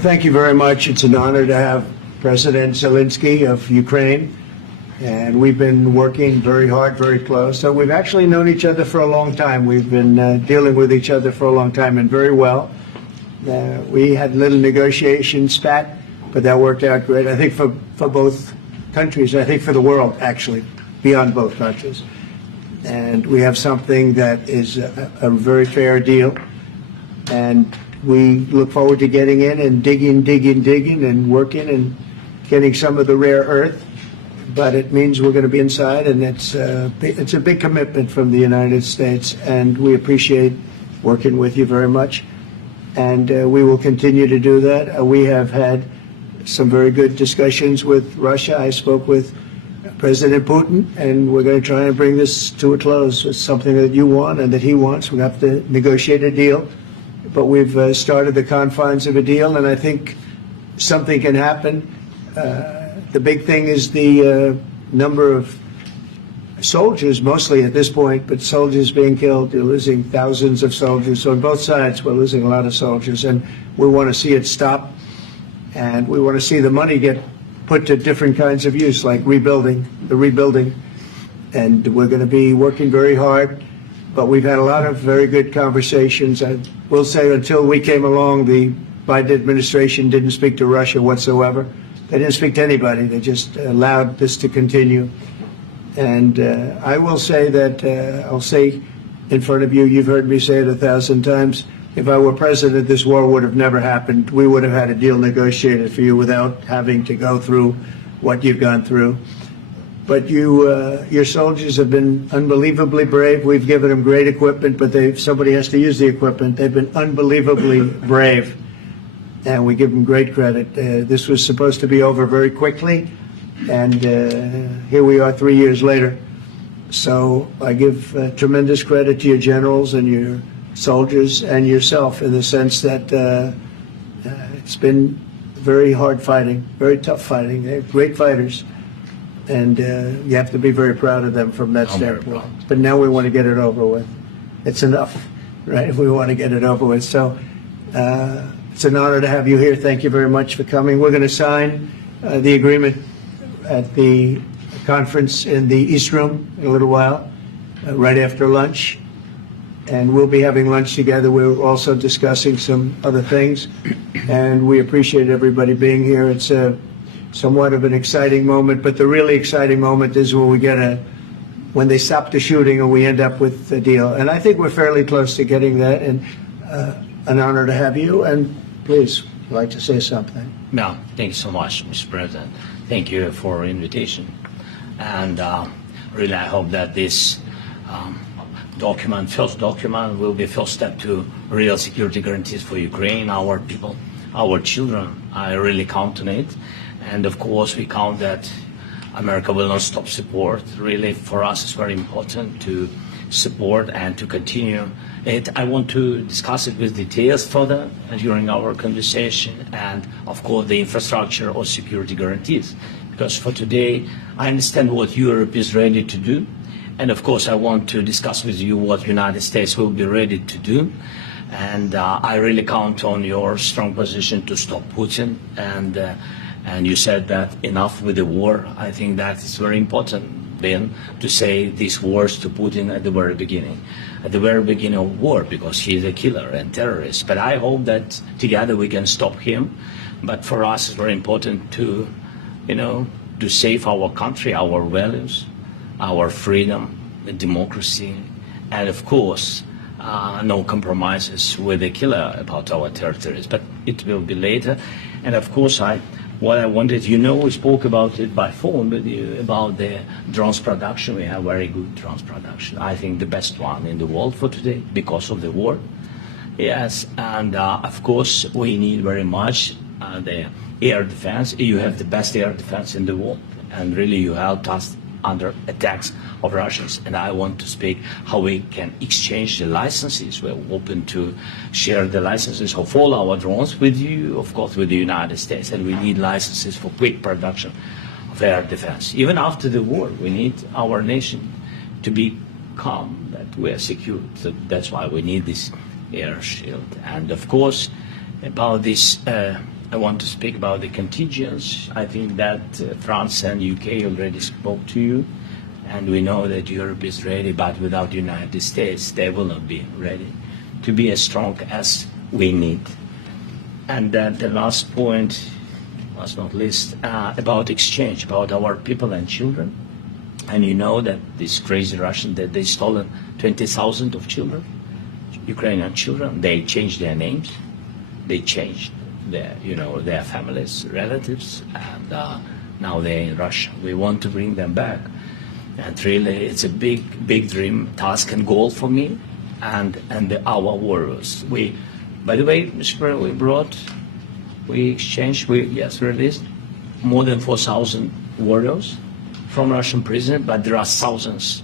Well, thank you very much. It's an honor to have President Zelensky of Ukraine, and we've been working very hard, very close. So we've actually known each other for a long time. We've been dealing with each other for a long time, and very well. We had a little negotiation spat, but that worked out great, I think, for both countries, I think for the world, actually, beyond both countries. And we have something that is a very fair deal, and we look forward to getting in and digging and working and getting some of the rare earth. But it means we're going to be inside, and it's a big commitment from the United States, and we appreciate working with you very much. And we will continue to do that. We have had some very good discussions with Russia. I spoke with President Putin, and we're going to try and bring this to a close. It's something that you want and that he wants. We have to negotiate a deal. But we've started the confines of a deal, and I think something can happen. The big thing is the number of soldiers, mostly at this point, but soldiers being killed. You're losing thousands of soldiers. So on both sides, we're losing a lot of soldiers, and we want to see it stop. And we want to see the money get put to different kinds of use, like rebuilding. And we're going to be working very hard. But we've had a lot of very good conversations. I will say until we came along, the Biden administration didn't speak to Russia whatsoever. They didn't speak to anybody. They just allowed this to continue. And I will say that, I'll say in front of you, you've heard me say it 1,000 times, if I were president, this war would have never happened. We would have had a deal negotiated for you without having to go through what you've gone through. But your soldiers have been unbelievably brave. We've given them great equipment, but somebody has to use the equipment. They've been unbelievably brave, and we give them great credit. This was supposed to be over very quickly, and here we are 3 years later. So I give tremendous credit to your generals and your soldiers and yourself in the sense that it's been very hard fighting, very tough fighting. They're great fighters. And you have to be very proud of them from that standpoint. But now we want to get it over with. It's enough, right? We want to get it over with. So it's an honor to have you here. Thank you very much for coming. We're going to sign the agreement at the conference in the East Room in a little while, right after lunch. And we'll be having lunch together. We're also discussing some other things. And we appreciate everybody being here. It's somewhat of an exciting moment, but the really exciting moment is when they stop the shooting and we end up with a deal. And I think we're fairly close to getting that, and an honor to have you. And please, I'd like to say something. No, thank you so much, Mr. President. Thank you for the invitation. And really, I hope that this first document, will be first step to real security guarantees for Ukraine, our people, our children. I really count on it. And of course, we count that America will not stop support. Really, for us, it's very important to support and to continue it. I want to discuss it with details further during our conversation, and of course, the infrastructure or security guarantees. Because for today, I understand what Europe is ready to do. And of course, I want to discuss with you what the United States will be ready to do. And I really count on your strong position to stop Putin. And you said that enough with the war. I think that is very important, Ben, to say these words to Putin at the very beginning of war, because he's a killer and terrorist. But I hope that together we can stop him. But for us, it's very important to, to save our country, our values, our freedom, the democracy, and of course, no compromises with the killer about our territories. But it will be later. And of course, what I wanted, we spoke about it by phone with you, about the drones production. We have very good drones production. I think the best one in the world for today because of the war. Yes, and of course, we need very much the air defense. You have the best air defense in the world, and really you helped us under attacks of Russians. And I want to speak how we can exchange the licenses. We're open to share the licenses of all our drones with you, of course, with the United States. And we need licenses for quick production of air defense. Even after the war, we need our nation to be calm, that we are secure. So that's why we need this air shield. And of course, about this I want to speak about the contingents. I think that France and UK already spoke to you, and we know that Europe is ready, but without the United States, they will not be ready to be as strong as we need. And the last point, last not least, about exchange, about our people and children. And you know that these crazy Russians, that they stolen 20,000 of children, Ukrainian children. They changed their names, they changed their families, relatives, and now they're in Russia. We want to bring them back, and really, it's a big dream, task, and goal for me, and our warriors. By the way, Mr. President, we exchanged, released more than 4,000 warriors from Russian prison, but there are thousands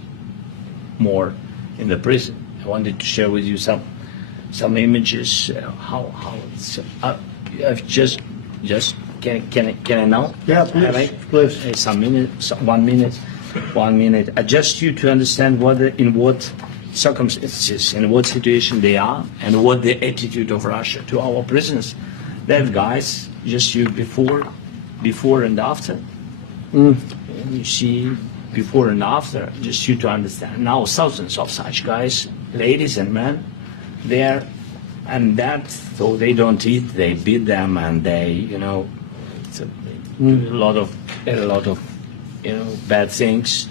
more in the prison. I wanted to share with you some images. How it's. I've just can I now? Yeah, please. Some minutes, 1 minute, 1 minute. Just you to understand in what circumstances, in what situation they are, and what the attitude of Russia to our prisoners. They have guys, just you before and after. You see before and after, just you to understand. Now thousands of such guys, ladies and men, there, and that, so they don't eat, they beat them, and they, it's a lot of bad things.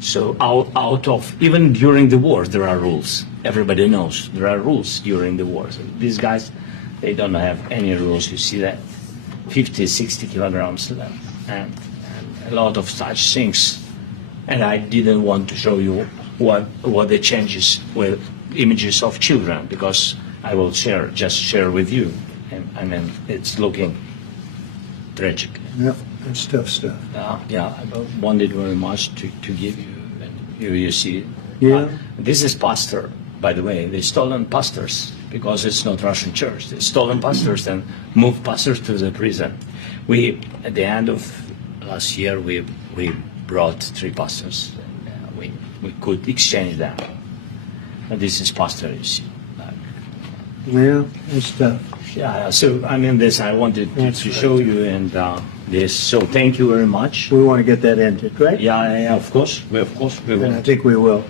So out of, even during the war, there are rules. Everybody knows there are rules during the war. So these guys, they don't have any rules. You see that 50, 60 kilograms left, and a lot of such things. And I didn't want to show you what the changes with images of children, because I will share with you. And I mean, it's looking tragic. Yeah, it's tough stuff. Yeah, I wanted very much to give you, and you see. Yeah. This is pastor, by the way. They stolen pastors, because it's not Russian church. They stolen pastors and moved pastors to the prison. At the end of last year, we brought 3 pastors. And, we could exchange them. And this is pastor, you see. Yeah, it's tough. Yeah, so I mean, this I wanted to show you, and this. So thank you very much. We want to get that ended, right? Yeah, of course. We will. And I think we will.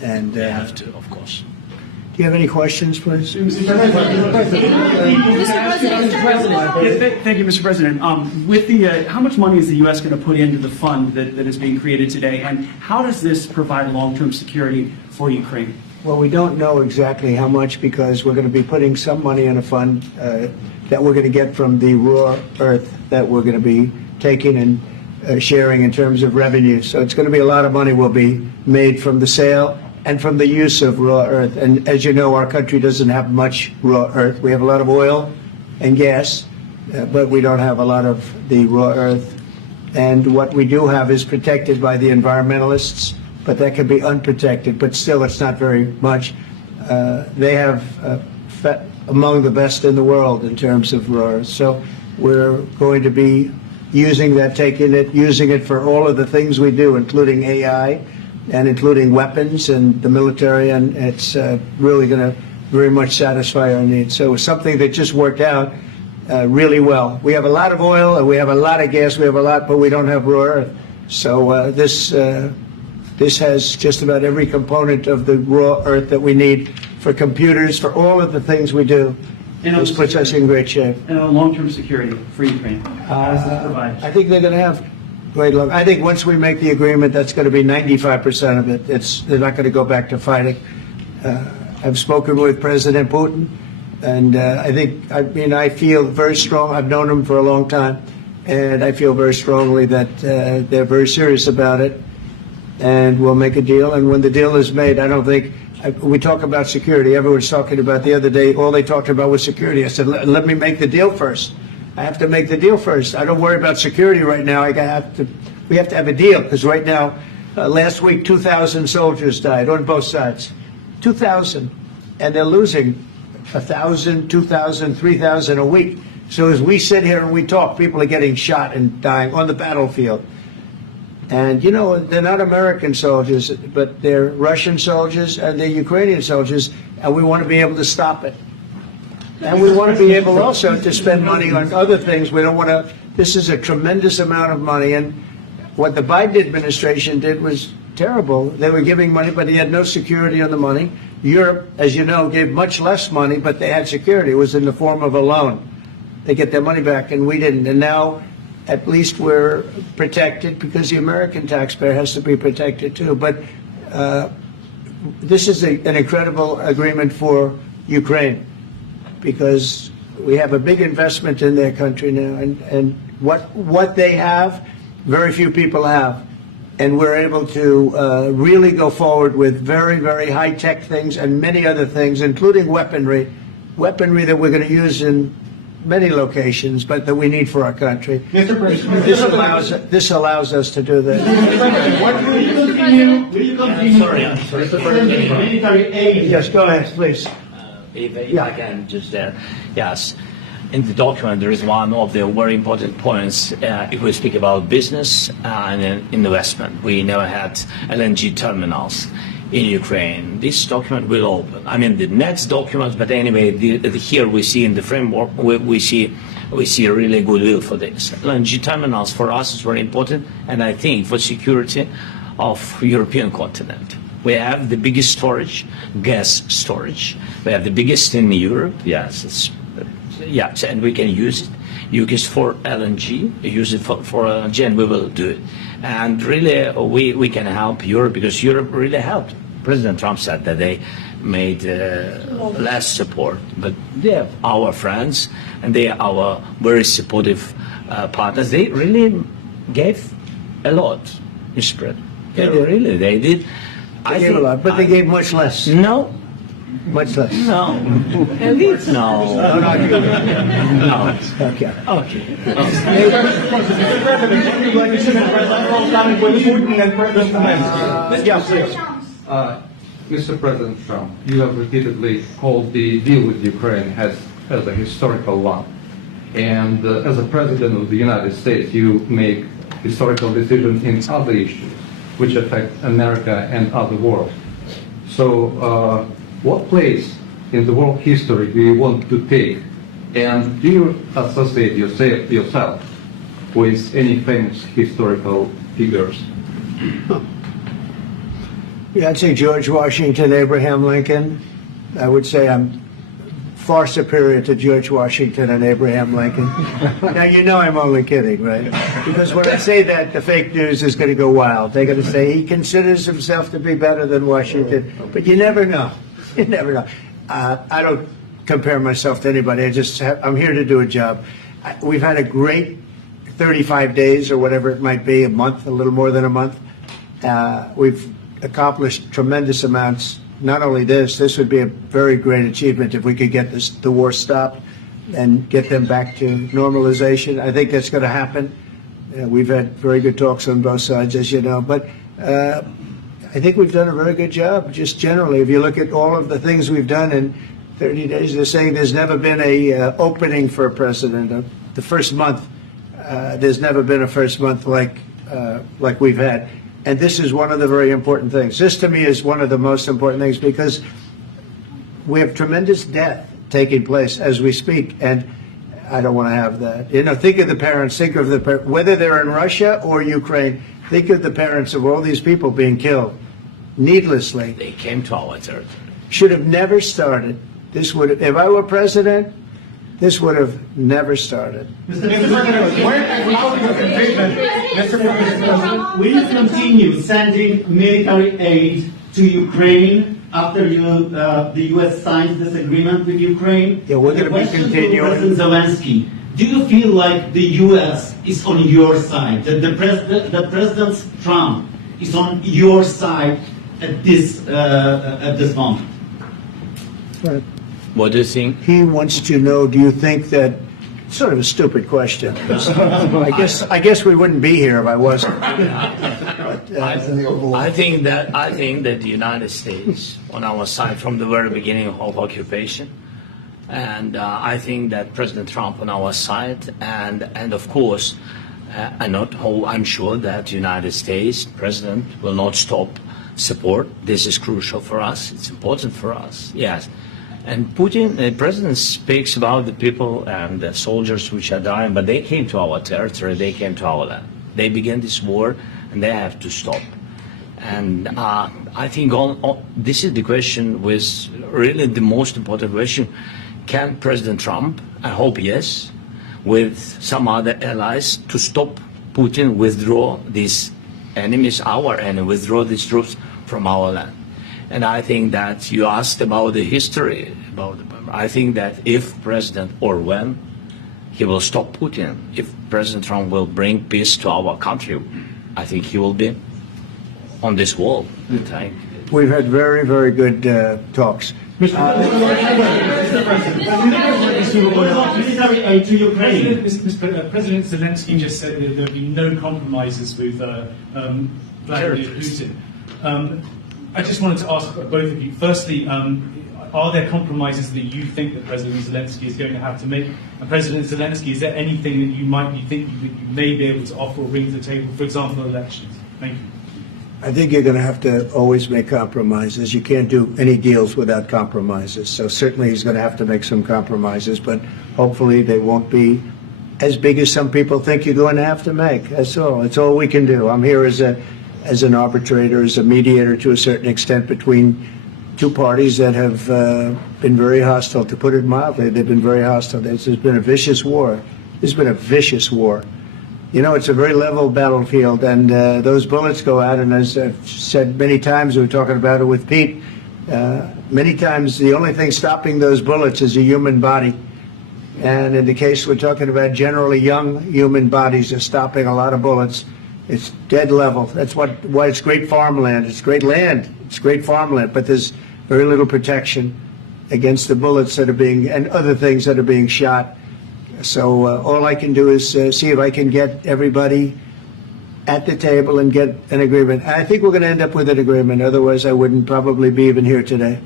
And We have to, of course. do you have any questions, please? Thank you, Mr. President. With how much money is the U.S. going to put into the fund that is being created today, and how does this provide long-term security for Ukraine? Well, we don't know exactly how much, because we're going to be putting some money in a fund that we're going to get from the raw earth that we're going to be taking and sharing in terms of revenue. So it's going to be a lot of money will be made from the sale and from the use of raw earth. And as you know, our country doesn't have much raw earth. We have a lot of oil and gas, but we don't have a lot of the raw earth. And what we do have is protected by the environmentalists, but that can be unprotected. But still, it's not very much. They have among the best in the world in terms of raw earth. So we're going to be using that, using it for all of the things we do, including AI, and including weapons and the military, and it's really going to very much satisfy our needs. So it's something that just worked out really well. We have a lot of oil, and we have a lot of gas, but we don't have raw earth. So this has just about every component of the raw earth that we need for computers, for all of the things we do. This puts us in great shape. And long-term security for Ukraine. How does this provide? I think they're going to have great luck. I think once we make the agreement, that's going to be 95% of it. They're not going to go back to fighting. I've spoken with President Putin, and I feel very strong. I've known him for a long time, and I feel very strongly that they're very serious about it, and we'll make a deal. And when the deal is made, I don't think we talk about security. Everyone's talking about the other day. All they talked about was security. I said, let me make the deal first. I have to make the deal first. I don't worry about security right now. We have to have a deal, because right now, last week, 2,000 soldiers died on both sides. 2,000. And they're losing 1,000, 2,000, 3,000 a week. So as we sit here and we talk, people are getting shot and dying on the battlefield. And, they're not American soldiers, but they're Russian soldiers and they're Ukrainian soldiers, and we want to be able to stop it. And we want to be able also to spend money on other things. We don't want to, this is a tremendous amount of money. And what the Biden administration did was terrible. They were giving money, but he had no security on the money. Europe, as you know, gave much less money, but they had security. It was in the form of a loan. They get their money back, and we didn't. And now, at least we're protected because the American taxpayer has to be protected too. But this is an incredible agreement for Ukraine because we have a big investment in their country now, and what they have, very few people have. And we're able to really go forward with very, very high-tech things and many other things, including weaponry that we're going to use in many locations, but that we need for our country. Mr. President, This allows us to do that. will you continue Sorry. sending military aid? Yes, go ahead, please. If I can just yes. In the document, there is one of the very important points. If we speak about business and investment, we never had LNG terminals in Ukraine. This document will open. I mean, the next document, but anyway, here we see in the framework, we see really goodwill for this. LNG terminals for us is very important, and I think for security of European continent. We have the biggest storage, gas storage. We have the biggest in Europe. Yes, yes, and we can use it. Use it for LNG, use it for LNG, and we will do it. And really, we can help Europe because Europe really helped. President Trump said that they made less support, but they are our friends and they are our very supportive partners. They really gave a lot, Mr. President. Yeah, they did. They gave a lot, but they gave much less. No. Much less. No. No. No. Okay. Okay. Mr. President Trump, you have repeatedly called the deal with Ukraine as a historical one. And as a President of the United States, you make historical decisions in other issues which affect America and other world. So what place in the world history do you want to take? And do you associate yourself with any famous historical figures? Yeah, I'd say George Washington, Abraham Lincoln. I would say I'm far superior to George Washington and Abraham Lincoln. Now, you know I'm only kidding, right? Because when I say that, the fake news is going to go wild. They're going to say he considers himself to be better than Washington. But you never know. You never know. I don't compare myself to anybody. I'm here to do a job. We've had a great 35 days or whatever it might be, a month, a little more than a month. We've accomplished tremendous amounts. Not only this would be a very great achievement if we could get the war stopped and get them back to normalization. I think that's going to happen. We've had very good talks on both sides, as you know. But I think we've done a very good job, just generally. If you look at all of the things we've done in 30 days, they're saying there's never been a opening for a president. The first month, there's never been a first month like we've had. And this is one of the very important things. This, to me, is one of the most important things because we have tremendous death taking place as we speak, and I don't want to have that. You know, think of the parents, whether they're in Russia or Ukraine, think of the parents of all these people being killed needlessly. They came to our territory. Should have never started. This would have, if I were president, this would have never started. Mr. President, will you continue sending military aid to Ukraine after the U.S. signs this agreement with Ukraine? Yeah, we're going to be continuing. President Zelensky, do you feel like the U.S. is on your side? That the President Trump is on your side at this moment? Right. What do you think? He wants to know, do you think that, sort of a stupid question. I guess we wouldn't be here if I wasn't. But, I think that the United States on our side from the very beginning of occupation, and I think that President Trump on our side, and of course, I'm sure that the United States President will not stop support. This is crucial for us. It's important for us. Yes. And Putin, the president speaks about the people and the soldiers which are dying, but they came to our territory, they came to our land. They began this war, and they have to stop. And I think this is the question, with really the most important question. Can President Trump, I hope yes, with some other allies, to stop Putin, withdraw these enemies, our enemy, withdraw these troops from our land? And I think that you asked about the history, I think that if President, or when, he will stop Putin, if President Trump will bring peace to our country, I think he will be on this wall. We've had very, very good talks. Mr. President, to Ukraine. President Zelensky just said that there would be no compromises with Vladimir Putin. I just wanted to ask both of you, firstly, are there compromises that you think that President Zelensky is going to have to make? And President Zelensky, is there anything that you might be thinking that you may be able to offer or bring to the table, for example, elections? Thank you. I think you're going to have to always make compromises. You can't do any deals without compromises. So certainly he's going to have to make some compromises, but hopefully they won't be as big as some people think you're going to have to make. That's all. It's all we can do. I'm here as an arbitrator, as a mediator to a certain extent between two parties that have been very hostile, to put it mildly. They've been very hostile. There's been a vicious war. There's been a vicious war. You know, it's a very level battlefield, and those bullets go out, and as I've said many times, we were talking about it with Pete, many times the only thing stopping those bullets is a human body. And in the case we're talking about, generally young human bodies are stopping a lot of bullets. It's dead level. That's why it's great farmland. It's great land. It's great farmland, but there's very little protection against the bullets that are being, and other things that are being shot. So all I can do is see if I can get everybody at the table and get an agreement. I think we're going to end up with an agreement. Otherwise, I wouldn't probably be even here today.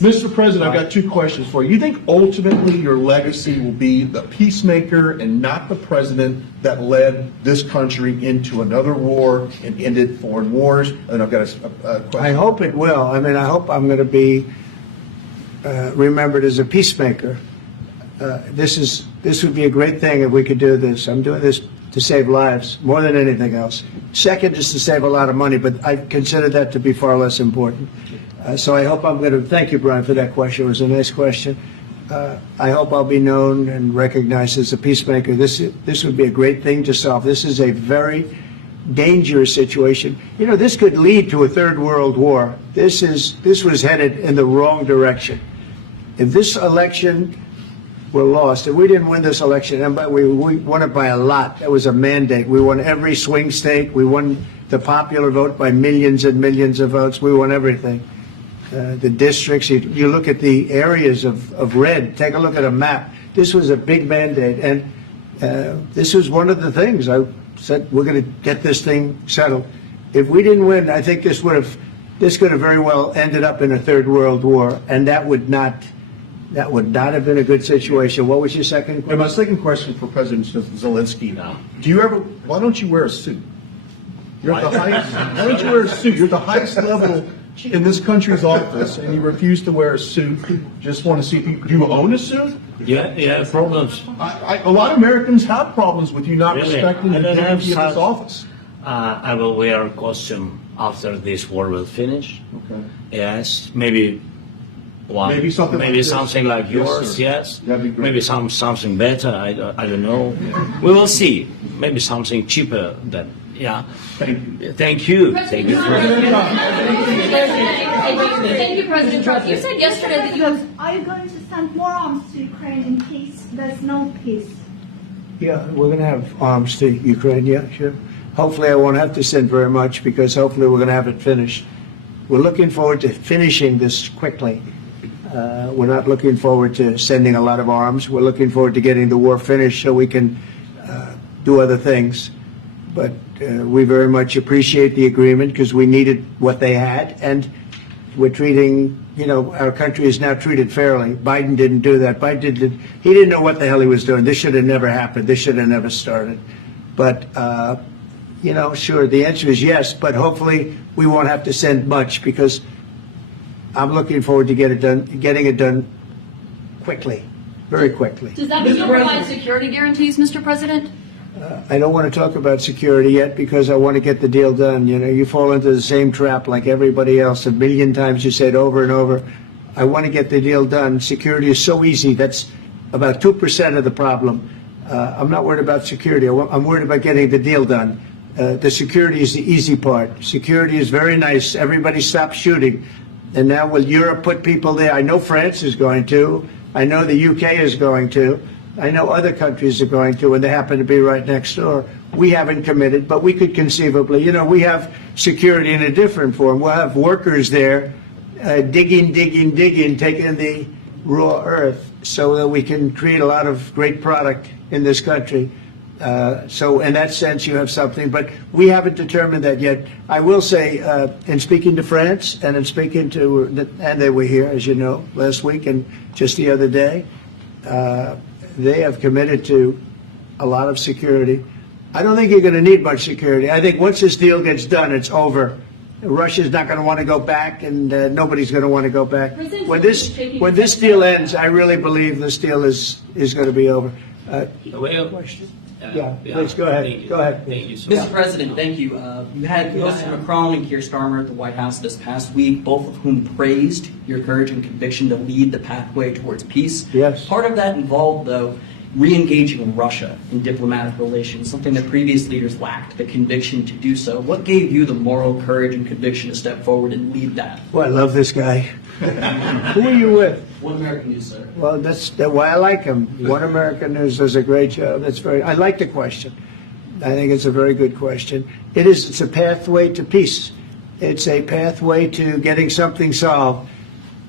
Mr. President, I've got two questions for you. You think ultimately your legacy will be the peacemaker and not the president that led this country into another war and ended foreign wars? And I've got a question. I hope it will. I mean, I hope I'm going to be remembered as a peacemaker. This would be a great thing if we could do this. I'm doing this to save lives more than anything else. Second is to save a lot of money, but I consider that to be far less important. So I hope I'm going to thank you, Brian, for that question. It was a nice question. I hope I'll be known and recognized as a peacemaker. This would be a great thing to solve. This is a very dangerous situation. You know, this could lead to a third world war. This was headed in the wrong direction. If this election were lost, if we didn't win this election, and we won it by a lot, that was a mandate. We won every swing state. We won the popular vote by millions and millions of votes. We won everything. The districts, you look at the areas of red, take a look at a map. This was a big mandate, and this was one of the things I said, we're going to get this thing settled. If we didn't win, I think this could have very well ended up in a third world war, and that would not have been a good situation. What was your second question? And my second question for President Zelensky. No. Why don't you wear a suit? You're at the highest, why don't you wear a suit? You're at the highest level in this country's office, and you refuse to wear a suit. Just want to see if do you own a suit? Yeah, problems. A lot of Americans have problems with you not Really? respecting the I don't have dignity of this such- office. I will wear a costume after this war will finish. Okay. Yes, maybe one. Maybe something like this. something like Yes, yours. sir. Yes. That'd be great. Maybe something better. I don't know. We will see. Maybe something cheaper than. Yeah. Thank you. Thank you. Thank you. Thank you, President Trump. You said yesterday that you have. Are you going to send more arms to Ukraine in case there's no peace? Yeah, we're going to have arms to Ukraine, yeah, sure. Hopefully I won't have to send very much, because hopefully we're going to have it finished. We're looking forward to finishing this quickly. We're not looking forward to sending a lot of arms. We're looking forward to getting the war finished so we can do other things. But we very much appreciate the agreement, because we needed what they had, and we're treating, our country is now treated fairly. Biden didn't do that. He didn't know what the hell he was doing. This should have never happened. This should have never started. But, Sure, the answer is yes, but hopefully we won't have to send much because I'm looking forward to getting it done quickly, very quickly. Does that mean you'll provide security guarantees, Mr. President? I don't want to talk about security yet because I want to get the deal done. You fall into the same trap like everybody else. A million times you say it over and over. I want to get the deal done. Security is so easy. That's about 2% of the problem. I'm not worried about security. I'm worried about getting the deal done. The security is the easy part. Security is very nice. Everybody stops shooting. And now will Europe put people there? I know France is going to. I know the UK is going to. I know other countries are going to, and they happen to be right next door. We haven't committed, but we could conceivably. We have security in a different form. We'll have workers there digging, taking the raw earth so that we can create a lot of great product in this country. So in that sense, you have something, but we haven't determined that yet. I will say, in speaking to France and in speaking to, and they were here, as you know, last week and just the other day, they have committed to a lot of security. I don't think you're going to need much security. I think once this deal gets done, it's over. Russia's not going to want to go back, and nobody's going to want to go back. When this deal ends, I really believe this deal is going to be over. Question? Yeah, please go ahead. Go ahead. Thank you, Mr. President, thank you. You had Mr. Macron and Keir Starmer at the White House this past week, both of whom praised your courage and conviction to lead the pathway towards peace. Yes. Part of that involved, though, re-engaging Russia in diplomatic relations, something that previous leaders lacked the conviction to do so. What gave you the moral courage and conviction to step forward and lead that? Well, I love this guy. Who are you with? One American News, sir. Well, that's why I like him. One American News does a great job. I like the question. I think it's a very good question. It's a pathway to peace. It's a pathway to getting something solved.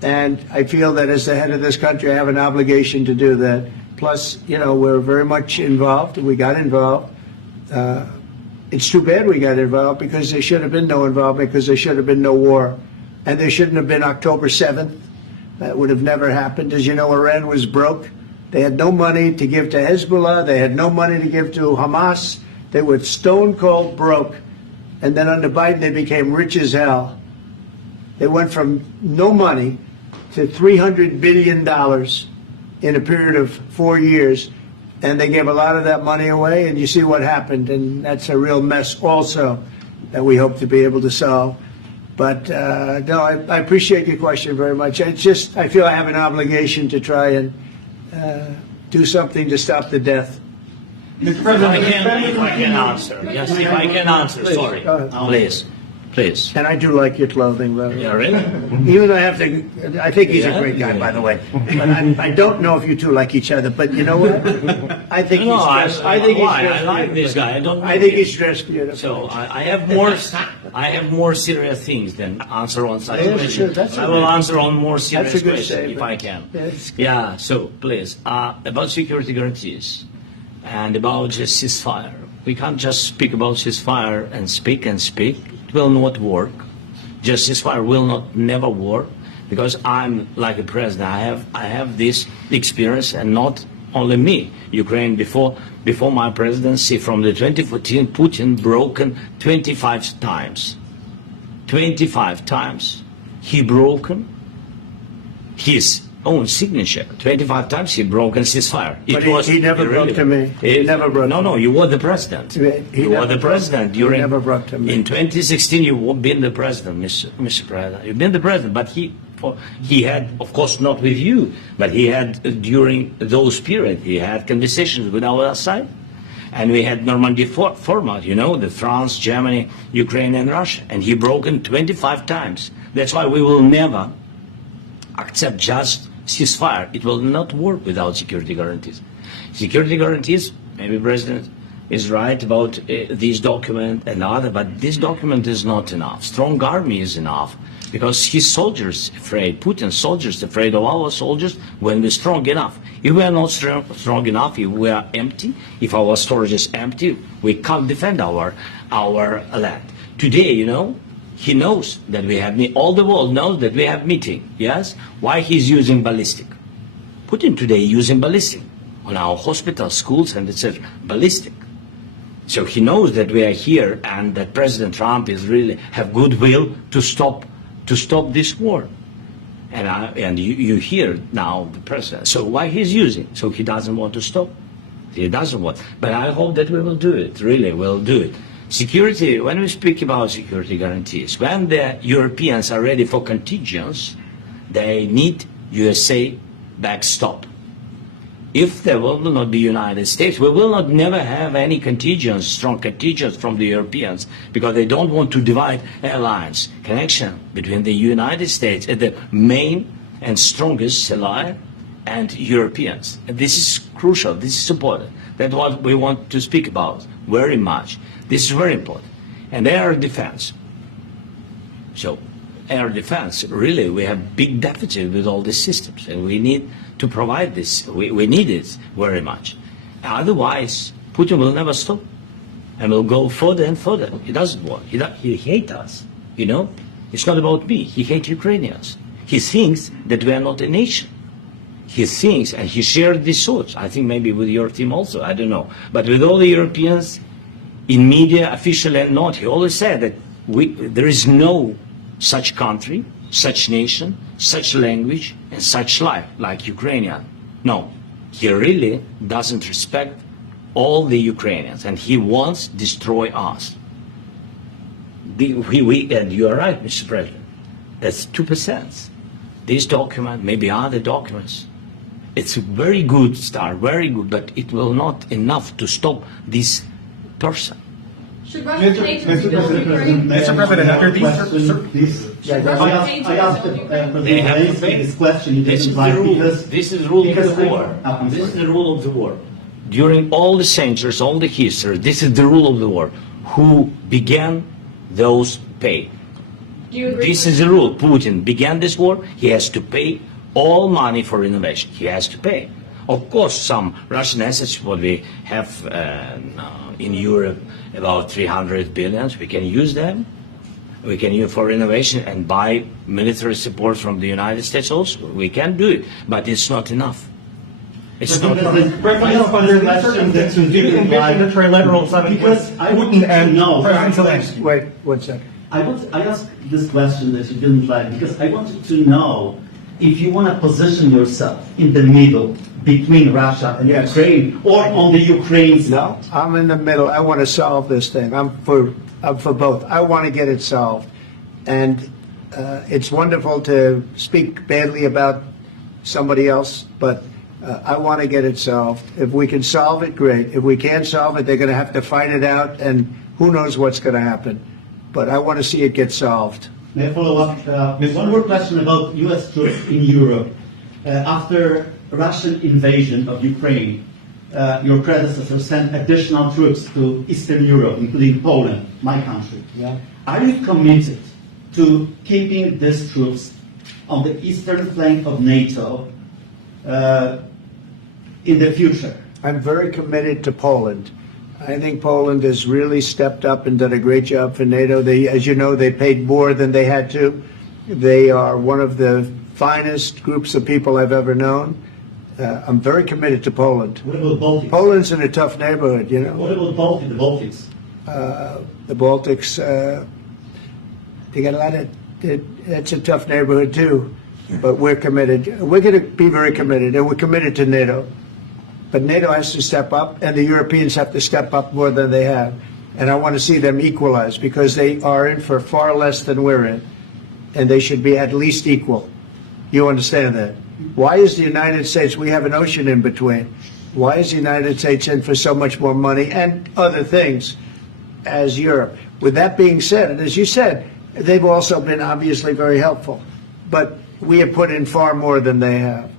And I feel that as the head of this country, I have an obligation to do that. Plus, we're very much involved. We got involved. It's too bad we got involved because there should have been no involvement because there should have been no war. And there shouldn't have been October 7th. That would have never happened. As you know, Iran was broke. They had no money to give to Hezbollah. They had no money to give to Hamas. They were stone cold broke. And then under Biden, they became rich as hell. They went from no money to $300 billion in a period of 4 years. And they gave a lot of that money away. And you see what happened. And that's a real mess also that we hope to be able to solve. But no, I appreciate your question very much. I feel I have an obligation to try and do something to stop the death. Mr. President, if I can answer. Yes, if I can answer, sorry. Please. And I do like your clothing, brother. Yeah, really? Even though I think he's a great guy, by the way. But I don't know if you two like each other. But you know what? I think he's dressed. I like this guy. I think he's dressed beautiful. So I have more serious things than answer on such Yeah, questions. sure, I will answer on more serious That's a good questions statement. if I can. Yes. Yeah. So please, about security guarantees and about just ceasefire. We can't just speak about ceasefire and speak. It will not work. Just ceasefire will never work because I'm like a president. I have this experience, and not only me. Ukraine before my presidency, from the 2014, Putin broken 25 times. 25 times he broken his own signature. 25 times he broken ceasefire. But he never broke to me. He never broke. No, you were the president. You were the president during. He never broke to me. In 2016, you've been the president, Mr. President. You've been the president, but he had, of course, not with you, but he had during those periods. He had conversations with our side, and we had Normandy format. The France, Germany, Ukraine, and Russia, and he broken 25 times. That's why we will never accept just ceasefire. It will not work without security guarantees. Security guarantees, maybe President is right about this document and other, but this document is not enough. Strong army is enough because his soldiers afraid, Putin's soldiers afraid of our soldiers when we're strong enough. If we are not strong enough, if we are empty, if our storage is empty, we can't defend our land. Today, he knows that we have, all the world knows that we have meeting, yes? Why he's using ballistic? Putin today using ballistic on our hospitals, schools, and etc. Ballistic. So he knows that we are here and that President Trump is really have goodwill to stop this war. And you hear now the president. So why he's using? So he doesn't want to stop. He doesn't want. But I hope that we will do it. Really, we'll do it. Security. When we speak about security guarantees, when the Europeans are ready for contingents, they need USA backstop. If there will not be United States, we will not never have any contingents, strong contingents from the Europeans, because they don't want to divide alliance connection between the United States and the main and strongest ally and Europeans. And this is crucial. This is important. That's what we want to speak about very much. This is very important. And air defense. So air defense, really, we have big deficit with all these systems, and we need to provide this. We need it very much. Otherwise, Putin will never stop, and will go further and further. He doesn't want. He hates us. You know, it's not about me. He hates Ukrainians. He thinks that we are not a nation. He thinks, and he shared these thoughts. I think maybe with your team also. I don't know, but with all the Europeans, in media, officially and not, he always said that there is no such country, such nation, such language, and such life like Ukrainian. No, he really doesn't respect all the Ukrainians, and he wants to destroy us. And you are right, Mr. President. That's 2%. This document, maybe other documents, it's a very good start, very good, but it will not enough to stop this person. Should Russia pay to rebuild Ukraine? Mr. President, under these I asked They have to Zelensky pay. this question. He This didn't is like the rule. because This is the rule of because the war. I'm This is sorry. the rule of the war. During all the centuries, all the history, this is the rule of the war. Who began, those pay. Do you agree? This is the rule. Putin began this war. He has to pay all money for innovation. He has to pay. Of course, some Russian assets, what we have in Europe, about 300 billions, we can use them. We can use for innovation and buy military support from the United States also. We can do it, but it's not enough. It's not enough. trilateral summit Because I want to know. Zelensky. Wait, 1 second. I asked this question that you didn't like because I wanted to know if you want to position yourself in the middle between Russia and Yes. Ukraine or on the Ukraine side. No, I'm in the middle. I want to solve this thing. I'm for both. I want to get it solved. And it's wonderful to speak badly about somebody else, but I want to get it solved. If we can solve it, great. If we can't solve it, they're going to have to fight it out, and who knows what's going to happen. But I want to see it get solved. May I follow up? One more question about U.S. troops in Europe. After Russian invasion of Ukraine, your predecessor sent additional troops to Eastern Europe, including Poland, my country. Yeah. Are you committed to keeping these troops on the eastern flank of NATO in the future? I'm very committed to Poland. I think Poland has really stepped up and done a great job for NATO. They, as you know, they paid more than they had to. They are one of the finest groups of people I've ever known. I'm very committed to Poland. What about Baltics? Poland's in a tough neighborhood, you know. What about the Baltics? The Baltics, they got a lot of, it's a tough neighborhood too. But we're committed. We're going to be very committed, and we're committed to NATO. But NATO has to step up, and the Europeans have to step up more than they have. And I want to see them equalize, because they are in for far less than we're in. And they should be at least equal. You understand that? Why is the United States, we have an ocean in between. Why is the United States in for so much more money and other things as Europe? With that being said, and as you said, they've also been obviously very helpful. But we have put in far more than they have.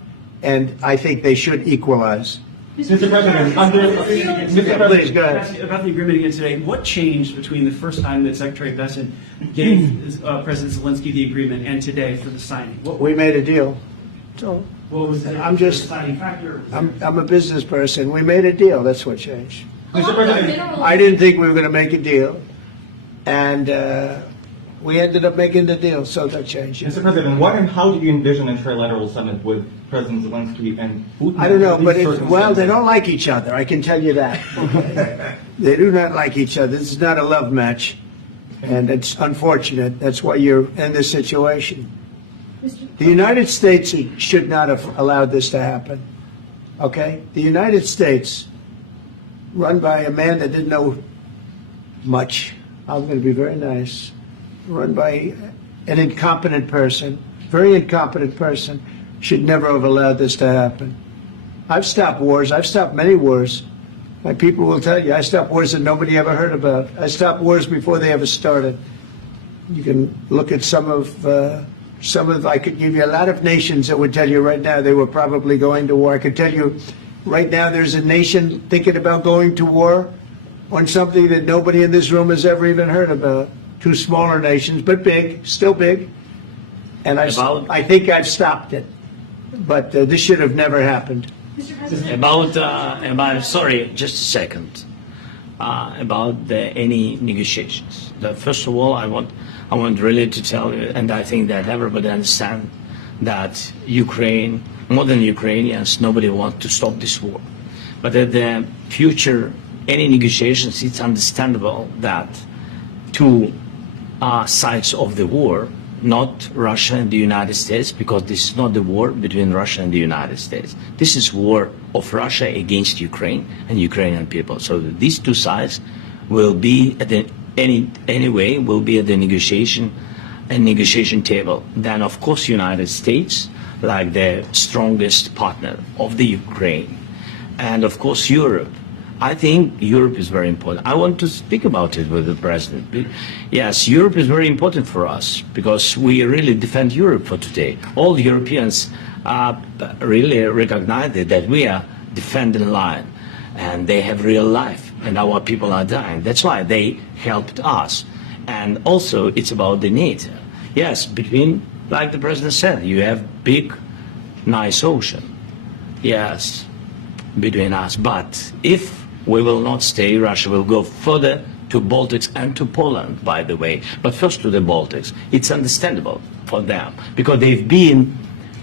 And I think they should equalize. Mr. President, Please, go ahead. About the agreement again today, what changed between the first time that Secretary Bessent gave President Zelensky the agreement and today for the signing? We made a deal. So What was the I'm just- deciding factor? I'm a business person. We made a deal. That's what changed. Mr. President, I didn't think we were going to make a deal. And We ended up making the deal, so that changed. Mr. President, what and how do you envision a trilateral summit with President Zelensky and Putin? I don't know, but These well, they circumstances? don't like each other. I can tell you that. They do not like each other. This is not a love match, and it's unfortunate. That's why you're in this situation. The United States should not have allowed this to happen. Okay, the United States, run by a man that didn't know much. I'm going to be very nice. Run by an incompetent person, very incompetent person, should never have allowed this to happen. I've stopped wars. I've stopped many wars. My people will tell you, I stopped wars that nobody ever heard about. I stopped wars before they ever started. You can look at some of, I could give you a lot of nations that would tell you right now they were probably going to war. I could tell you right now there's a nation thinking about going to war on something that nobody in this room has ever even heard about. Two smaller nations, but big, still big. And I think I've stopped it. But this should have never happened. Mr. President. About sorry, just a second. About any negotiations. First of all, I want really to tell you, and I think that everybody understands that Ukraine, more than Ukrainians, nobody wants to stop this war. But at the future, any negotiations, it's understandable that two sides of the war, not Russia and the United States, because this is not the war between Russia and the United States. This is war of Russia against Ukraine and Ukrainian people. So these two sides will be at the anyway will be at the negotiation table. Then of course United States, like the strongest partner of the Ukraine, and of course Europe. I think Europe is very important. I want to speak about it with the President. Yes, Europe is very important for us because we really defend Europe for today. All Europeans really recognize that we are defending line and they have real life and our people are dying. That's why they helped us. And also it's about the NATO. Yes, between, like the President said, you have big, nice ocean. Yes, between us. But if we will not stay, Russia will go further to Baltics and to Poland, by the way. But first to the Baltics. It's understandable for them because they've been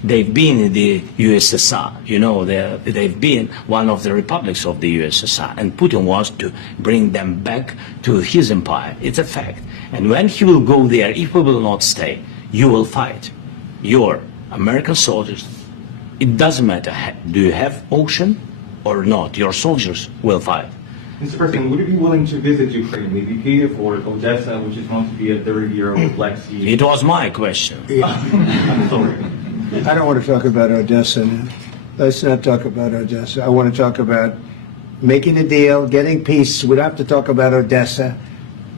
in the USSR. You know, they've been one of the republics of the USSR, and Putin wants to bring them back to his empire. It's a fact. And when he will go there, if we will not stay, you will fight. Your American soldiers, it doesn't matter, do you have ocean or not, your soldiers will fight. Mr. President, would you be willing to visit Ukraine, maybe Kyiv or Odessa, which is going to be a third year of the Black Sea? It was my question. I'm sorry. I don't want to talk about Odessa now. Let's not talk about Odessa. I want to talk about making a deal, getting peace. We don't have to talk about Odessa,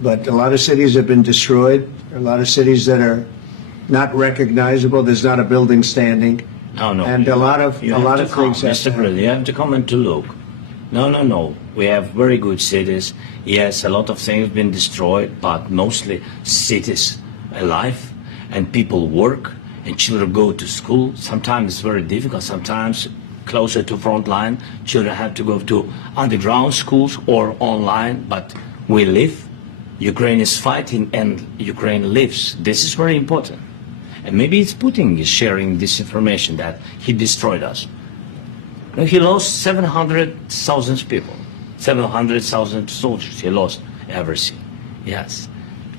but a lot of cities have been destroyed. A lot of cities that are not recognizable. There's not a building standing. No. And a lot of things Mr. President, you have to come and to look. No. We have very good cities. Yes, a lot of things have been destroyed, but mostly cities alive, and people work, and children go to school. Sometimes it's very difficult. Sometimes closer to front line, children have to go to underground schools or online. But we live. Ukraine is fighting, and Ukraine lives. This is very important. And maybe it's Putin is sharing this information that he destroyed us. He lost 700,000 people, 700,000 soldiers. He lost everything. Yes.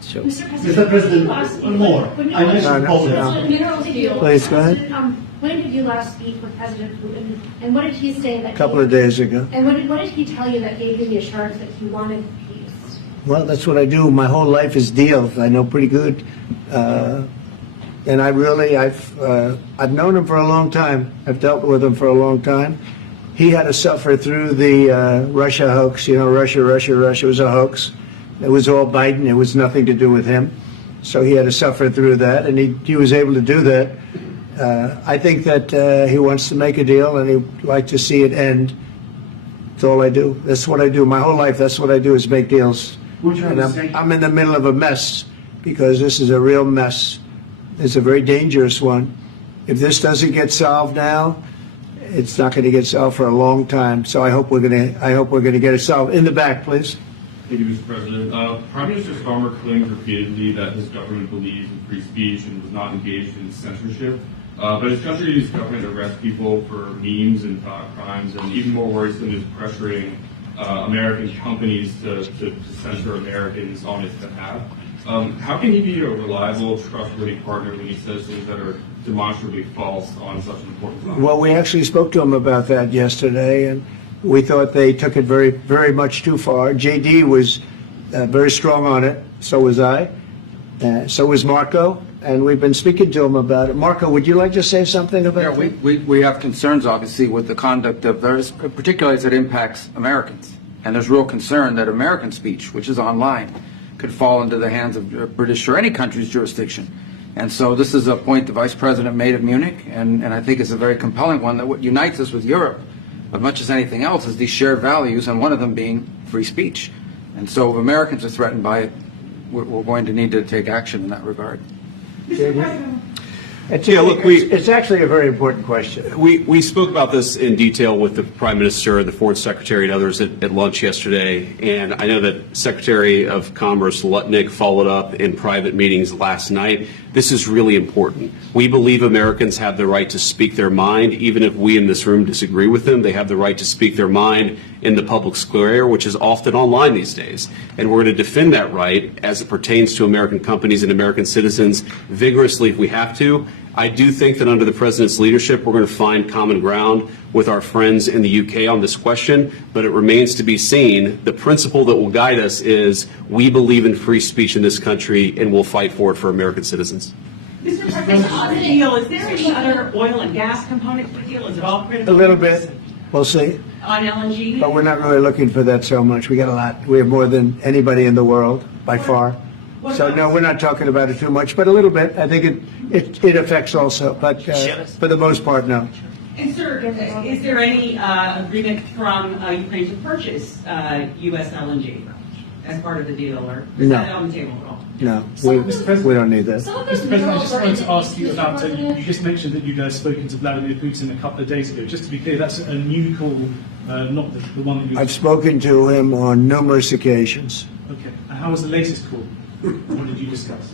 So. Mr. President, one more. I mentioned Poland. Please, go ahead. When did you last speak with President Putin, and what did he say that? A couple of days ago. And what did he tell you that gave you the assurance that he wanted peace? Well, that's what I do. My whole life is deals. I know pretty good. And I've known him for a long time. I've dealt with him for a long time. He had to suffer through the Russia hoax. You know, Russia was a hoax. It was all Biden. It was nothing to do with him. So he had to suffer through that, and he was able to do that. I think that he wants to make a deal, and he'd like to see it end. That's all I do. That's what I do. My whole life, that's what I do is make deals. And I'm in the middle of a mess because this is a real mess. It's a very dangerous one. If this doesn't get solved now, it's not going to get solved for a long time. So I hope we're going to get it solved. In the back, please. Thank you, Mr. President. Prime Minister Starmer claimed repeatedly that his government believes in free speech and was not engaged in censorship. But his country's government arrests people for memes and thought crimes, and even more worrisome is pressuring American companies to censor Americans on his behalf. How can he be a reliable, trustworthy partner when he says things that are demonstrably false on such an important topic? Well, we actually spoke to him about that yesterday, and we thought they took it very, very much too far. JD was very strong on it. So was I. So was Marco. And we've been speaking to him about it. Marco, would you like to say something about that? We have concerns, obviously, with the conduct of those, particularly as it impacts Americans. And there's real concern that American speech, which is online, could fall into the hands of British or any country's jurisdiction. And so this is a point the Vice President made of Munich, and I think it's a very compelling one, that what unites us with Europe, as much as anything else, is these shared values, and one of them being free speech. And so if Americans are threatened by it, we're going to need to take action in that regard. It's actually a very important question. We spoke about this in detail with the Prime Minister, the Foreign Secretary, and others at lunch yesterday. And I know that Secretary of Commerce Lutnick followed up in private meetings last night. This is really important. We believe Americans have the right to speak their mind, even if we in this room disagree with them. They have the right to speak their mind in the public square, which is often online these days. And we're going to defend that right as it pertains to American companies and American citizens vigorously if we have to. I do think that under the President's leadership, we're going to find common ground with our friends in the UK on this question, but it remains to be seen. The principle that will guide us is we believe in free speech in this country, and we'll fight for it for American citizens. Mr. President, on the deal, is there any other oil and gas component to the deal? Is it all critical? A little bit. We'll see. On LNG? But we're not really looking for that so much. We got a lot. We have more than anybody in the world, by far. So, no, we're not talking about it too much, but a little bit. I think it affects also, but for the most part, no. And, sir, is there any agreement from Ukraine to purchase U.S. LNG as part of the deal, or is that on the table at all? No, we don't need that. Mr. President, I just wanted to ask you about, you just mentioned that you guys spoken to Vladimir Putin a couple of days ago. Just to be clear, that's a new call, not the one that you... I've spoken to him on numerous occasions. Okay. And how was the latest call? What did you discuss?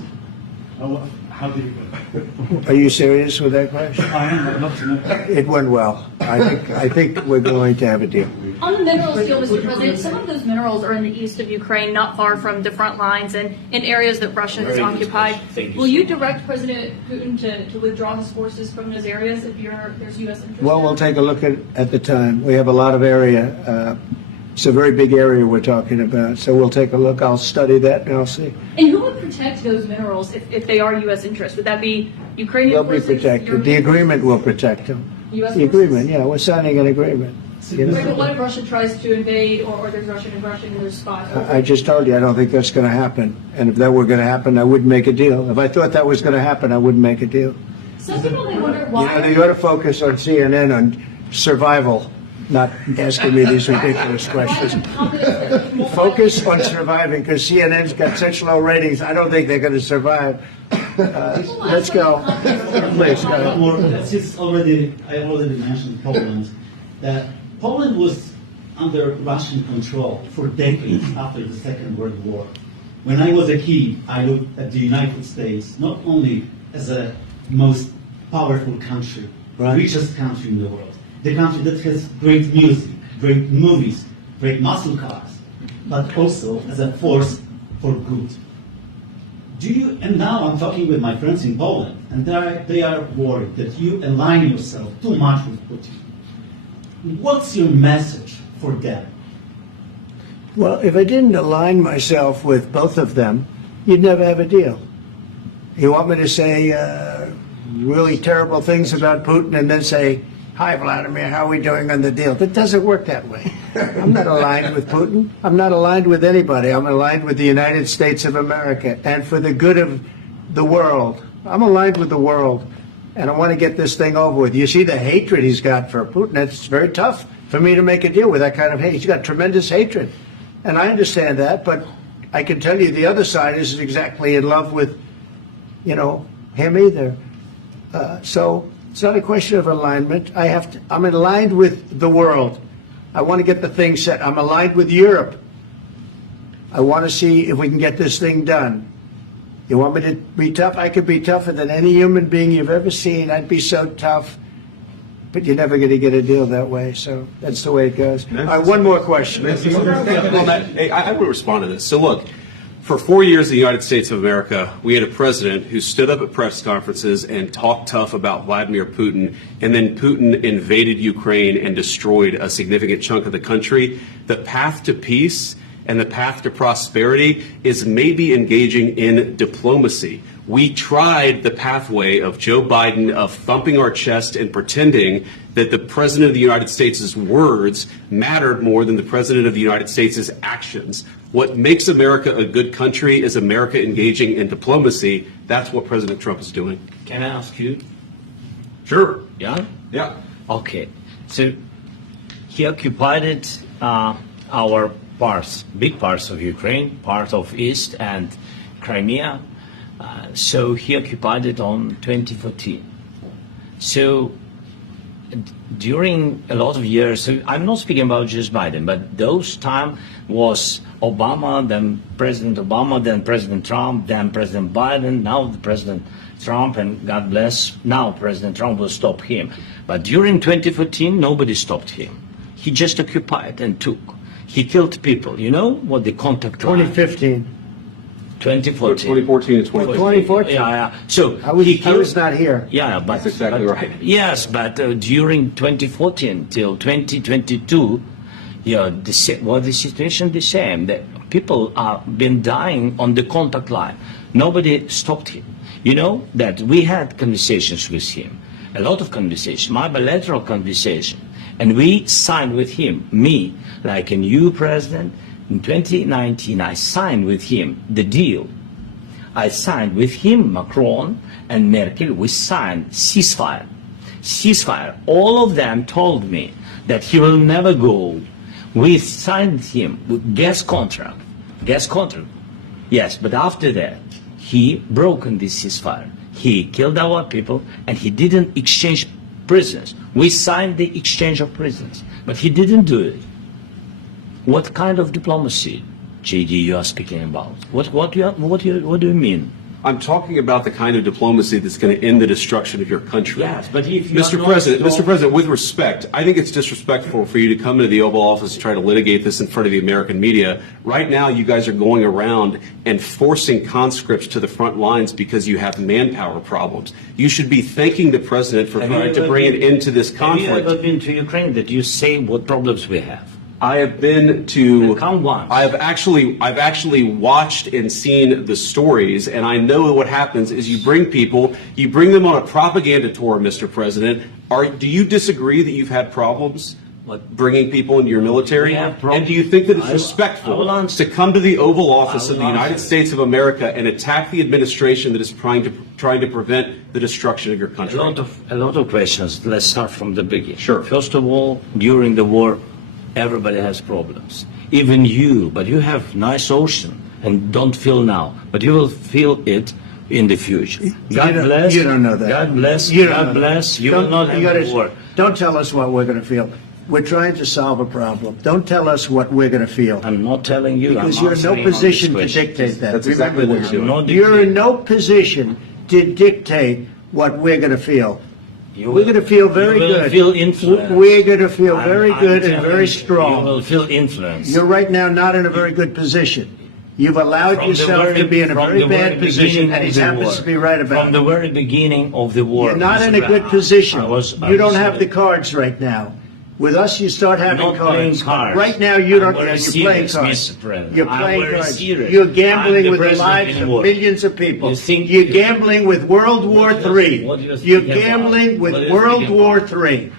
How did it go? Are you serious with that question? I am. I'd love to know. It went well. I think we're going to have a deal. On the minerals deal, Mr. President, some of those minerals are in the east of Ukraine, not far from the front lines and in areas that Russia has occupied. Will you direct President Putin to withdraw his forces from those areas if there's U.S. interest? Well, we'll take a look at the time. We have a lot of area. It's a very big area we're talking about, so we'll take a look. I'll study that and I'll see. And who would protect those minerals if they are U.S. interests? Would that be Ukrainian They'll forces? be protected. The agreement will protect them. U.S. The agreement, yeah, we're signing an agreement. Right, but what if Russia tries to invade or there's Russian aggression in their spots? I just told you I don't think that's going to happen. And if that were going to happen, I wouldn't make a deal. If I thought that was going to happen, I wouldn't make a deal. Some people may wonder why. You ought to focus on CNN on survival, not asking me these ridiculous questions. Focus on surviving, because CNN's got such low ratings. I don't think they're going to survive. Let's go. Please go ahead. Since I already mentioned Poland, that Poland was under Russian control for decades after the Second World War. When I was a kid, I looked at the United States not only as a most powerful country, richest country in the world, the country that has great music, great movies, great muscle cars, but also as a force for good. And now I'm talking with my friends in Poland, and they are worried that you align yourself too much with Putin. What's your message for them? Well, if I didn't align myself with both of them, you'd never have a deal. You want me to say really terrible things about Putin and then say, "Hi, Vladimir, how are we doing on the deal?" It doesn't work that way. I'm not aligned with Putin. I'm not aligned with anybody. I'm aligned with the United States of America and for the good of the world. I'm aligned with the world, and I want to get this thing over with. You see the hatred he's got for Putin. It's very tough for me to make a deal with that kind of hate. He's got tremendous hatred, and I understand that, but I can tell you the other side isn't exactly in love with, him either. So it's not a question of alignment. I'm aligned with the world. I want to get the thing set. I'm aligned with Europe. I want to see if we can get this thing done. You want me to be tough? I could be tougher than any human being you've ever seen. I'd be so tough. But you're never going to get a deal that way. So that's the way it goes. All right, one more question. Hey, I would respond to this. So look, for 4 years in the United States of America, we had a president who stood up at press conferences and talked tough about Vladimir Putin, and then Putin invaded Ukraine and destroyed a significant chunk of the country. The path to peace and the path to prosperity is maybe engaging in diplomacy. We tried the pathway of Joe Biden of thumping our chest and pretending that the President of the United States' words mattered more than the President of the United States' actions. What makes America a good country is America engaging in diplomacy. That's what President Trump is doing. Can I ask you? Sure. Yeah? Yeah. Okay. So he occupied our parts, big parts of Ukraine, part of East and Crimea. So he occupied it on 2014. So during a lot of years, so I'm not speaking about just Biden, but those time was Obama, then President Obama, then President Trump, then President Biden, now the President Trump, and God bless, now President Trump will stop him. But during 2014, nobody stopped him. He just occupied and took. He killed people. You know what the contact line? 2015. 2014 2014. and 2015. 2014. Yeah. So I was not here. Yeah, but That's exactly right. Yes, but during 2014 till 2022, the situation the same. That people are been dying on the contact line. Nobody stopped him. You know that we had conversations with him, a lot of conversations, my bilateral conversation, and we signed with him. Me, like a new president. In 2019, I signed with him the deal. I signed with him, Macron and Merkel, we signed ceasefire. Ceasefire. All of them told me that he will never go. We signed him with gas contract. Gas contract. Yes, but after that, he broken this ceasefire. He killed our people and he didn't exchange prisoners. We signed the exchange of prisoners, but he didn't do it. What kind of diplomacy, JD, you are speaking about? What do you mean? I'm talking about the kind of diplomacy that's going to end the destruction of your country. Yes, but if you Mr. President, with respect, I think it's disrespectful for you to come into the Oval Office and try to litigate this in front of the American media. Right now, you guys are going around and forcing conscripts to the front lines because you have manpower problems. You should be thanking the President for trying to bring an end to this conflict. Have you ever been to Ukraine that you say what problems we have? I have been to. Come once. I've actually watched and seen the stories, and I know what happens is you bring them on a propaganda tour, Mr. President. Do you disagree that you've had problems bringing people into your military? And do you think that it's respectful to come to the Oval Office of the United States of America and attack the administration that is trying to prevent the destruction of your country? A lot of questions. Let's start from the beginning. Sure. First of all, during the war, everybody has problems. Even you, but you have nice ocean and don't feel now, but you will feel it in the future. God bless. You don't know that. God bless. God bless. You will not have the war. Don't tell us what we're going to feel. We're trying to solve a problem. Don't tell us what we're going to feel. I'm not telling you. Because you're in no position to dictate that. That's exactly what you're doing. You're in no position to dictate what we're going to feel. We're going to feel very good. Feel influence. We're going to feel very good and very strong. You will feel influence. You're right now not in a very good position. You've allowed yourself to be in a very bad position, and he happens to be right about it. From the very beginning of the war. You're not in a good position. You don't have the cards right now. With us, you start having cards. Right now, you don't. You're playing cards. You're playing cards. You're gambling with the lives of millions of people. You're gambling with World War III. You're gambling with World War III.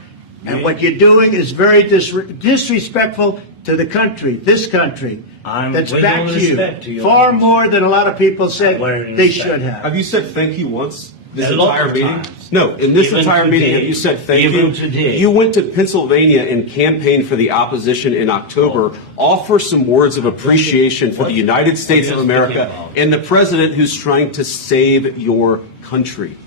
And what you're doing is very disrespectful to the country, this country, that's backed you far more than a lot of people say they should have. Have you said thank you once? This entire meeting? No, in this entire meeting, have you said thank you? You went to Pennsylvania and campaigned for the opposition in October. Offer some words of appreciation for the United States of America and the president who's trying to save your country.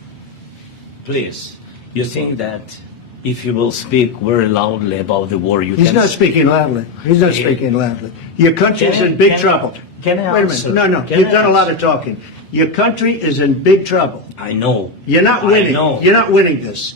Please, you think that if you will speak very loudly about the war, He's not speaking loudly. He's not speaking loudly. Your country's in big trouble. Can I Wait a answer? minute. No, Can you've I done a lot answer? of talking. Your country is in big trouble. I know. You're not I winning. know. You're not winning this.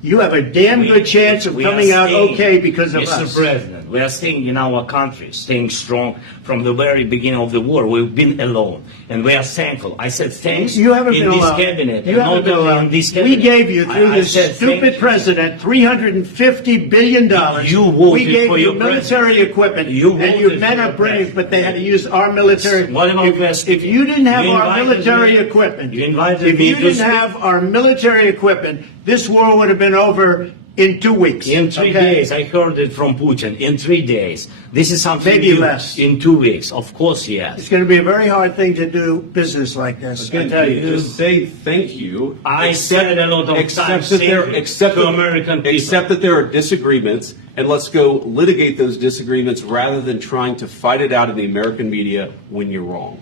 You have a damn good chance of We coming are out staying, okay because of Mr. us. President, we are staying in our country, staying strong from the very beginning of the war. We've been alone, and we are thankful. I said thanks You haven't in been this alone. cabinet. You and haven't not been only alone. in this We cabinet. gave you, through I this said stupid thank you. president, $350 billion. You voted we gave for you your military president. equipment, You and your voted men for are your brave, president. but they had to use our military. What about If you didn't have You our invited military me- equipment, You invited if me you to didn't speak. have our military equipment, this war would have been over in 2 weeks. In 3 okay? days, I heard it from Putin. In 3 days, this is something Maybe new. less. In 2 weeks, of course, yes. It's going to be a very hard thing to do business like this. I tell you. Just say thank you. I said a lot of times Accept to American people. Accept that there are disagreements, and let's go litigate those disagreements rather than trying to fight it out in the American media when you're wrong.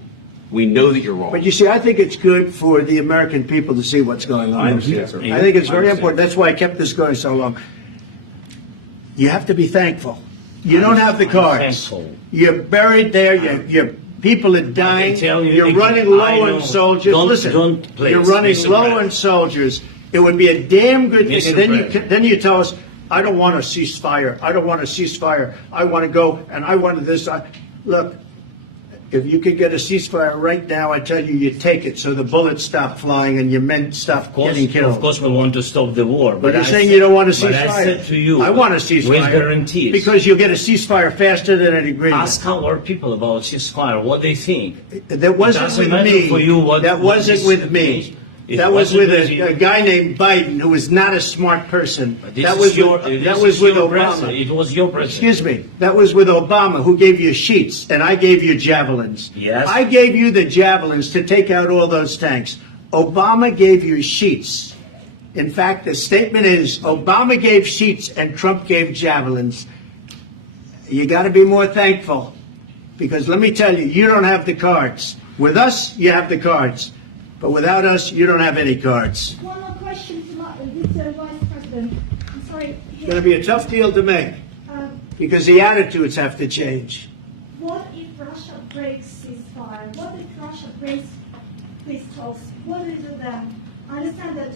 We know that you're wrong. But you see, I think it's good for the American people to see what's going on. I understand, sir. I think it's very I understand. important. That's why I kept this going so long. You have to be thankful. You don't have the I'm cards. thankful. You're buried there. Your people are dying. tell you You're again, running I low know. on soldiers. Don't- Listen, don't please, you're running Mr. low President. on soldiers. It would be a damn good thing. Mr. And then President. then you tell us, I don't want a ceasefire. I don't want a ceasefire. I want to go and I want this. Look, if you could get a ceasefire right now, I tell you, you take it so the bullets stop flying and your men stop getting killed. Of course, we want to stop the war. But you're I saying said- you don't want a ceasefire. But I said to you, I want a ceasefire. with guarantees. Because you'll get a ceasefire faster than an agreement. Ask our people about ceasefire, what they think. That wasn't Doesn't with matter me. for you what- That what wasn't is- with me. It That was wasn't with with you. a guy named Biden who was not a smart person. This That is was your- with, this that was is with your Obama. president. It was your president. Excuse me. That was with Obama, who gave you sheets, and I gave you javelins. Yes. I gave you the javelins to take out all those tanks. Obama gave you sheets. In fact, the statement is Obama gave sheets and Trump gave javelins. You got to be more thankful, because let me tell you, you don't have the cards. With us, you have the cards. But without us, you don't have any cards. One more question to Mr. Vice President. I'm sorry. It's going to be a tough deal to make, because the attitudes have to change. What if Russia breaks ceasefire? What if Russia breaks peace talks? What do you do then? I understand that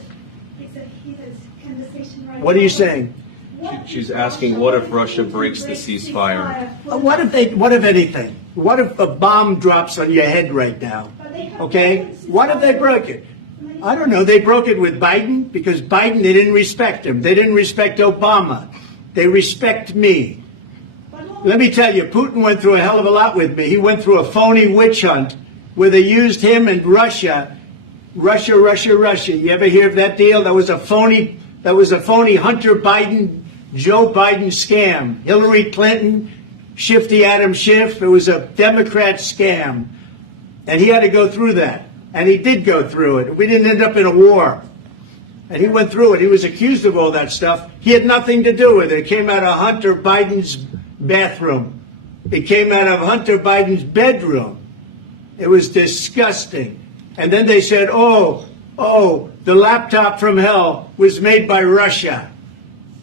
it's a heated conversation right now. What are you saying? She's asking, what if Russia breaks the ceasefire? What if anything? What if a bomb drops on your head right now? Okay? What if they broke it? I don't know. They broke it with Biden because Biden, they didn't respect him. They didn't respect Obama. They respect me. Let me tell you, Putin went through a hell of a lot with me. He went through a phony witch hunt where they used him and Russia. Russia. You ever hear of that deal? That was a phony Hunter Biden, Joe Biden scam. Hillary Clinton, Shifty Adam Schiff. It was a Democrat scam. And he had to go through that. And he did go through it. We didn't end up in a war. And he went through it. He was accused of all that stuff. He had nothing to do with it. It came out of Hunter Biden's bathroom. It came out of Hunter Biden's bedroom. It was disgusting. And then they said, oh, the laptop from hell was made by Russia.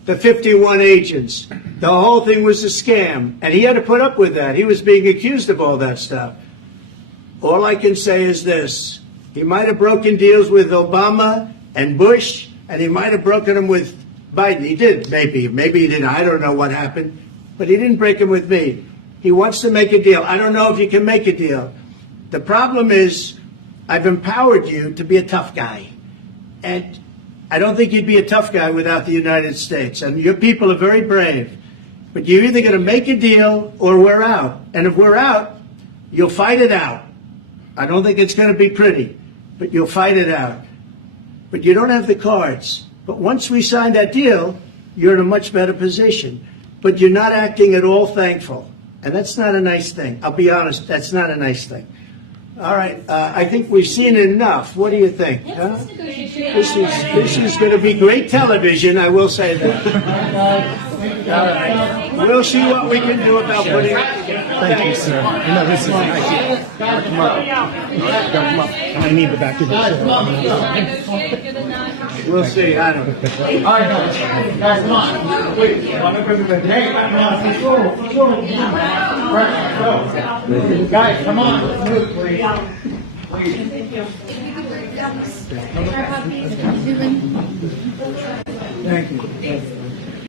The 51 agents. The whole thing was a scam. And he had to put up with that. He was being accused of all that stuff. All I can say is this. He might have broken deals with Obama and Bush, and he might have broken them with Biden. He did, maybe. Maybe he didn't. I don't know what happened. But he didn't break them with me. He wants to make a deal. I don't know if you can make a deal. The problem is I've empowered you to be a tough guy. And I don't think you'd be a tough guy without the United States. And your people are very brave. But you're either going to make a deal or we're out. And if we're out, you'll fight it out. I don't think it's going to be pretty, but you'll fight it out. But you don't have the cards. But once we sign that deal, you're in a much better position. But you're not acting at all thankful. And that's not a nice thing. I'll be honest, that's not a nice thing. All right, I think we've seen enough. What do you think? Huh? This is going to be great television, I will say that. All right. We'll see what we can do about putting it together. Thank you, sir. No, this is nice. Come up. I need the back of the We'll see. I don't know. All right, guys, come on. Wait, hey, guys, come on. Let's move, please. Thank you.